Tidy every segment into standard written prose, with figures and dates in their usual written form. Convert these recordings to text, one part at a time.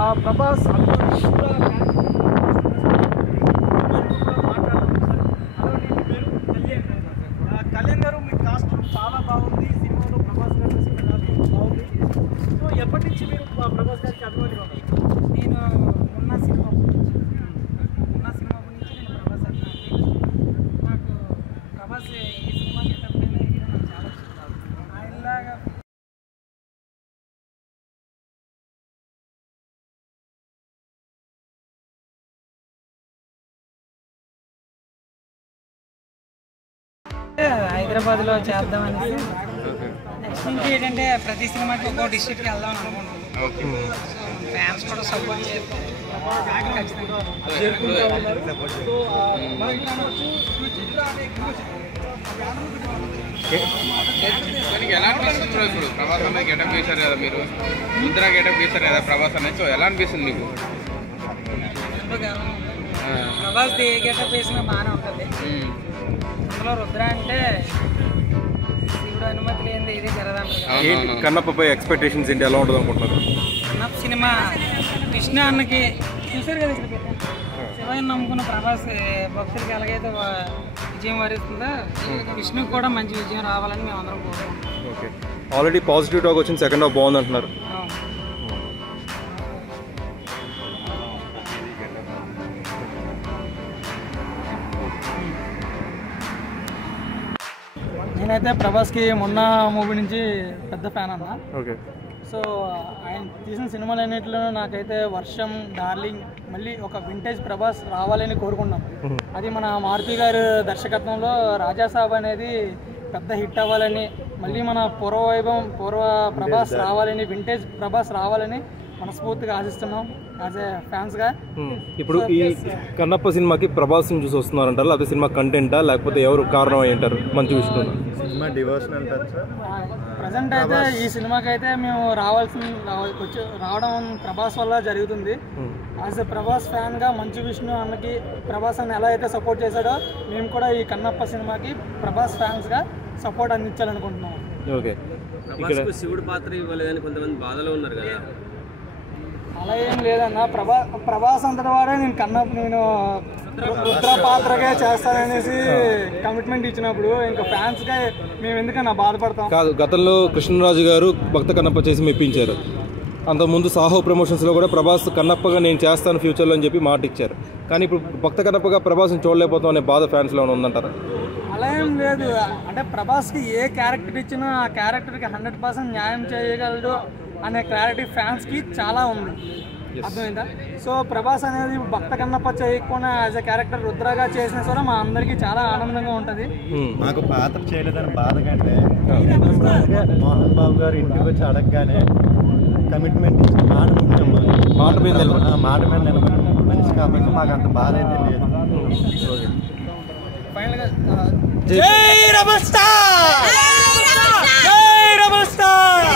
ప్రభాస్ కళ్యాణ్ గారు మీ కాస్ట్యూమ్ చాలా బాగుంది, సినిమాలో ప్రభాస్ గారి బాగుంది. సో ఎప్పటి నుంచి మీరు ప్రభాస్ గారికి అభిమానిగా ఉన్నారు? నేను ఉన్న సినిమా గురించి నేను ప్రభాస్ అభిమాని. నాకు ప్రభాస్ ఈ సినిమా గెటప్లైనా హీరో నాకు చాలా ఇష్టం. ఆయనలాగా హైదరాబాద్లో చేద్దామని. నెక్స్ట్ నుంచి ఏంటంటే ప్రతి సినిమాకి ఒక్కో డిస్ట్రిక్ట్కి వెళ్దాం అనుకుంటున్నాం. ఫ్యాన్స్ కూడా సపోర్ట్ చేస్తారు. ఎలా అనిపిస్తుంది ఇప్పుడు ప్రభాస్ అనేది గెటప్ వేశారు కదా, మీరు ముద్ర గెటప్ వేశారు కదా ప్రభాస్ అనేది, సో ఎలా అనిపిస్తుంది మీకు? ప్రభాస్ ఏ గెటప్ వేసినా బాగానే ఉంటుంది. అందులో రుద్ర అంటే శివుడు అనుమతి లేనిది ఇదే జరగదంటారు. కన్నప్పపై ఎక్స్పెక్టేషన్స్ ఏంటి, ఎలా ఉంటుంది అనుకుంటున్నారు? కన్నప్ప సినిమా కృష్ణ అన్నకి చూసారు కదా, ఇక్కడ శివయ్యని నమ్ముకున్న ప్రభాస్ భక్తులకి ఎలాగైతే విజయం వరిస్తుందో కృష్ణకి కూడా మంచి విజయం రావాలని మేము అందరం కోరుకుంటున్నాం. ఓకే, ఆల్రెడీ పాజిటివ్ టాక్ వచ్చింది, సెకండ్ హాఫ్ బాగుంది అంటున్నారు. నేనైతే ప్రభాస్కి మొన్న మూవీ నుంచి పెద్ద ఫ్యాన్ అన్న. ఓకే, సో ఆయన తీసిన సినిమాలు అన్నింటిలో నాకైతే వర్షం, డార్లింగ్, మళ్ళీ ఒక వింటేజ్ ప్రభాస్ రావాలని కోరుకున్నాం. అది మన మారుతి గారు దర్శకత్వంలో రాజాసాబ్ అనేది పెద్ద హిట్ అవ్వాలని, మళ్ళీ మన పూర్వ ప్రభాస్ రావాలని, వింటేజ్ ప్రభాస్ రావాలని మనస్ఫూర్తిగా ఆశిస్తున్నాం యాజ్ ఏ ఫ్యాన్స్గా. ఇప్పుడు ఈ కన్నప్ప సినిమాకి ప్రభాస్ని చూసి వస్తున్నారంటారు, లేకపోతే సినిమా కంటెంటా, లేకపోతే ఎవరు కారణం అయి ఉంటారు? మంచి విషయం సినిమా డివోషన్ అంటారు సార్. ప్రజెంట్ అయితే ఈ సినిమాకి అయితే మేము రావడం ప్రభాస్ వల్ల జరుగుతుంది. యాజ్ ఎ ప్రభాస్ ఫ్యాన్గా మంచు విష్ణు అన్నకి ప్రభాస్ అన్న ఎలా అయితే సపోర్ట్ చేశాడో మేము కూడా ఈ కన్నప్ప సినిమాకి ప్రభాస్ ఫ్యాన్స్గా సపోర్ట్ అందించాలనుకుంటున్నాం. ఓకే, శివుడు పాత్ర ఇవ్వలేదని కొంతమంది బాధలో ఉన్నారు కదా. అలా ఏం లేదన్న, ప్రభాస్ అంతటి వాడే నేను రుద్ర పాత్రగా చేస్తాననేసి కమిట్మెంట్ ఇచ్చినప్పుడు ఇంకా ఫ్యాన్స్గా మేము ఎందుకన్నా బాధపడతాం? కాదు, గతంలో కృష్ణరాజు గారు భక్త కన్నప్ప చేసి మెప్పించారు. అంతకుముందు సాహో ప్రమోషన్స్లో కూడా ప్రభాస్ కన్నప్పగా నేను చేస్తాను ఫ్యూచర్లో అని చెప్పి మాట ఇచ్చారు. కానీ ఇప్పుడు భక్త కన్నప్పగా ప్రభాస్ని చూడలేకపోతాం అనే బాధ ఫ్యాన్స్లో ఉందంటారు. అలా ఏం లేదు, అంటే ప్రభాస్కి ఏ క్యారెక్టర్ ఇచ్చినా ఆ క్యారెక్టర్కి 100% న్యాయం చేయగలడు అనే క్లారిటీ ఫ్యాన్స్కి చాలా ఉంది, అర్థమైందా? సో ప్రభాస్ అనేది భక్త కన్నప్ప చేయకుండా యాజ్ ఎ క్యారెక్టర్ రుద్రగా చేసినా సరే మా అందరికీ చాలా ఆనందంగా ఉంటుంది. మాకు పాత్ర చేయలేదని బాధ కంటే మోహన్ బాబు గారు ఇంటికి వచ్చి అడగగానే కమిట్మెంట్ ఇచ్చి మాట మీద నిలబడి మనిషి కాబట్టి మాకు అంత బాధ అయితే లేదు. ఫైనల్గా జై రెబల్ స్టార్, జై రెబల్ స్టార్,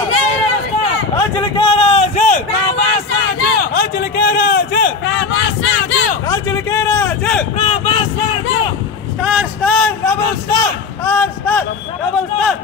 రాజులకే రాజు, ప్రభాస్ రాజు, రాజులకే రాజు, ప్రభాస్ రాజు, రాజులకే రాజు, Prabhas Raju, star star rebel star, star star rebel star.